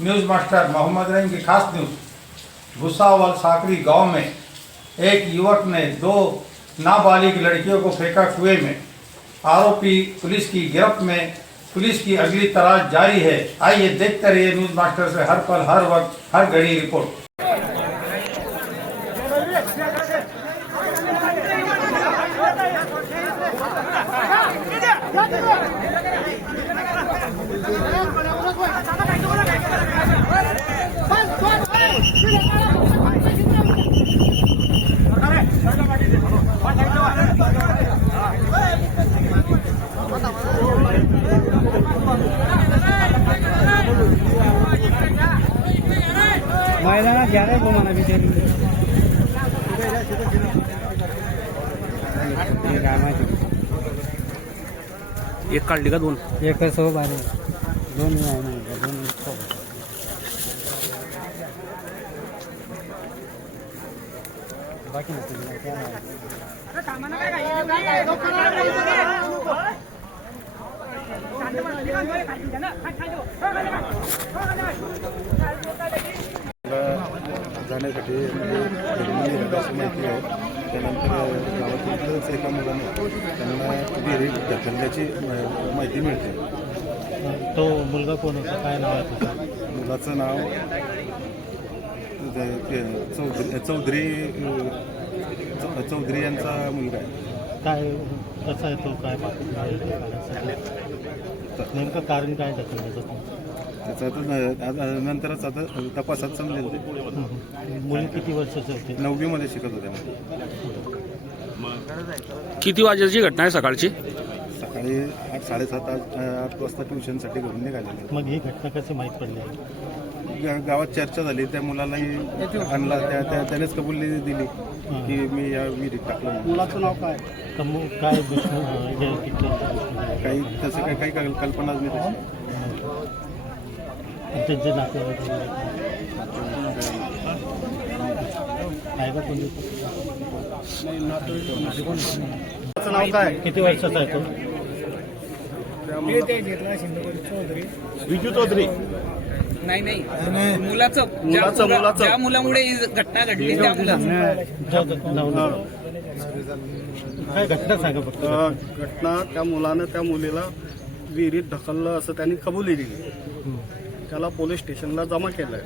News master Mohammed Rahim की खास news. Bhusawal साकरी गांव में एक युवक ने 2 नाबालिग लड़कियों को फेंका कुएं में। आरोपी पुलिस की गिरफ्त में। पुलिस की अगली तलाश जारी है। आइए देखते रहिए न्यूज़ मास्टर से हर पल हर वक्त हर घड़ी रिपोर्ट। मैदानात घ्या रे तुम्हाला बिचारी एक काढली का 2? एकच हो बारे 2 आहे ना 2 बाकी जाण्यासाठी अशी माहिती आहे. त्यानंतर गावातीलच एका मुलाने त्यांना विहिरीत ढकलल्याची माहिती मिळते. तो मुलगा कोण होता, काय नाव आहे त्याचं? मुलाचं नाव चौधरी यांचा मुलगा आहे. काय कसा आहे तो, काय नेमकं कारण काय ढकलण्याचं? त्याचा आता नंतरच आता तपासात समजेल. मुली किती वर्षाचे होते? 9वी मध्ये शिकत होते. किती वाजेची घटना आहे सकाळची? सकाळी 7:30-8 वाजता ट्युशनसाठी घरून निघालेले. मग ही घटना कशी माहीत पडली? गावात चर्चा झाली. त्या मुलालाही आणला. त्यानेच कबुली दिली की मी या विहिरीत टाकलं. मुलाचं नाव काय? काय काही तसं काही कल्पनाच नाही तशी. त्यांचे नातेवाईक आहे का कोणी? नाव काय? किती वर्षाचा आहे तो? विजू चौधरी. नाही मुलाचं ज्या मुलामुळे ही घटना घडली त्या मुलाचं. काय घटना सांगा फक्त. घटना त्या मुलानं त्या मुलीला विहिरीत ढकललं असं त्यांनी कबुली दिली. त्याला पोलीस स्टेशनला जमा केलंय.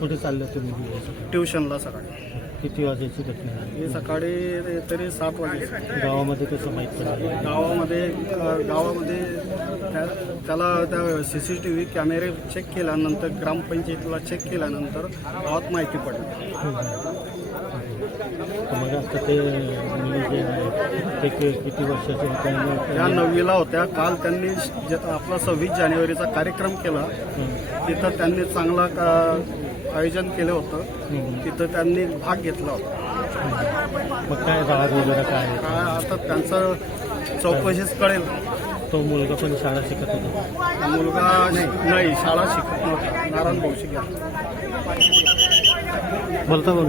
कुठे चाललं तुम्ही? ट्युशनला सकाळी. किती वाजायची घटना झाली? हे सकाळी तरी 7 वाजे. गावामध्ये कसं माहीत पडलं? गावामध्ये त्याला त्या CCTV कॅमेरे चेक केल्यानंतर, ग्रामपंचायतीला चेक केल्यानंतर गावात माहिती पडली. मग आता ते मुली जे आहे ते किती वर्षाचे होते? त्या 9वीला होत्या. काल त्यांनी आपला 26 जानेवारीचा कार्यक्रम केला. तिथं त्यांनी चांगला आयोजन केलं होतं. तिथं त्यांनी भाग घेतला होता. मग काय राग वगैरे काय? आता त्यांचं चौकशीच कळेल. तो मुलगा पण शाळा शिकत होता? मुलगा नाही, शाळा शिकत नव्हता. नारायण भाऊ शिकत. बोलता बोल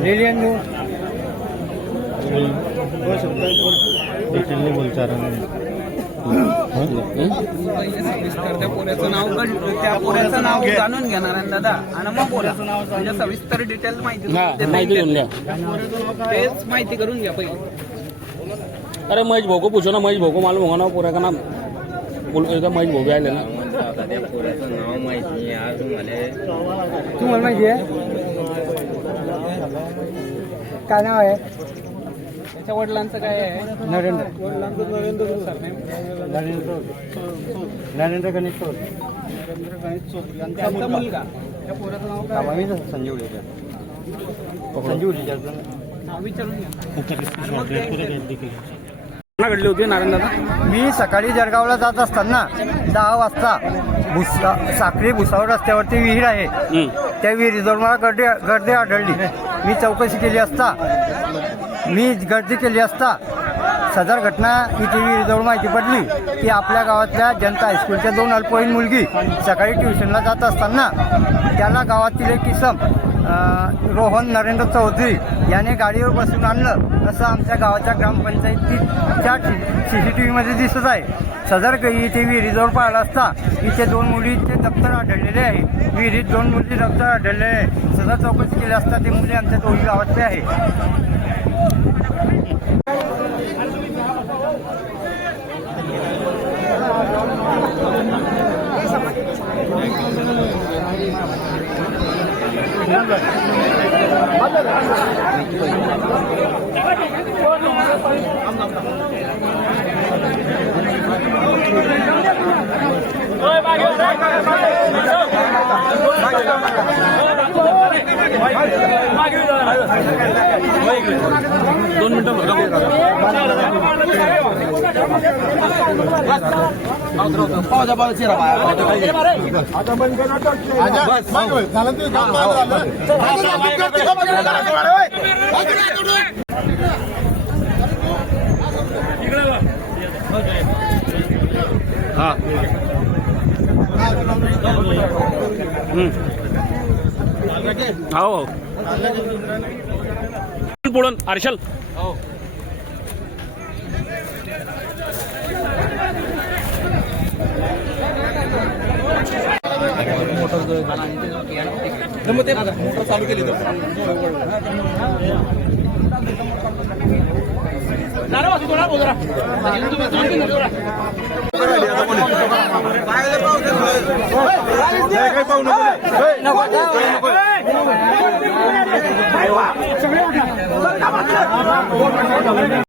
त्या पोऱ्याचं नाव जाणून घेणार आहे दादा, आणि मग पोऱ्याचं नाव म्हणजे सविस्तर डिटेल माहिती देऊन द्या. तेच माहिती करून घ्या पहिले. अरे महेश भाऊ को पूछो ना. महेश भाऊ को मालूम होगा ना पूरा का नाम. महेश भाऊ आले ना. नाव माहिती आज तुम्हाला माहिती आहे काय नाव आहे त्याच्या वडिलांचं काय आहे? नरेंद्र गणेश चौधरी. त्यांचा मुलगा. त्या पोऱ्याचं नाव काय? संजीव नाव विचारून घ्या. घटना घडली होती नारायण दादा? मी सकाळी जळगावला जात असताना 10 वाजता साखरी भुसावळ रस्त्यावरती विहीर आहे. त्या विहिरीजवळ मला गर्दी आढळली. मी चौकशी केली असता सदर घटना इथे विहिरीजवळ माहिती पडली की आपल्या गावातल्या जनता हायस्कूलच्या 2 अल्पवयीन मुलगी सकाळी ट्युशनला जात असताना त्याला गावातील एक इसम रोहन नरेंद्र चौधरी याने गाडीवर बसून आणलं असं आमच्या गावाच्या ग्रामपंचायतीच्या CCTVमध्ये दिसत आहे. सदर इथे विहिरीजवळ पाहिला असता इथे 2 मुलीचे दप्तर आढळलेले आहे. विहिरीत 2 मुलीचे दप्तर आढळलेले आहे. सदर चौकशी केली असता ते मुली आमच्या दोन्ही गावातले आहे. दोन मिनिटं हा हो पुढून आरशल मोटर चालू केली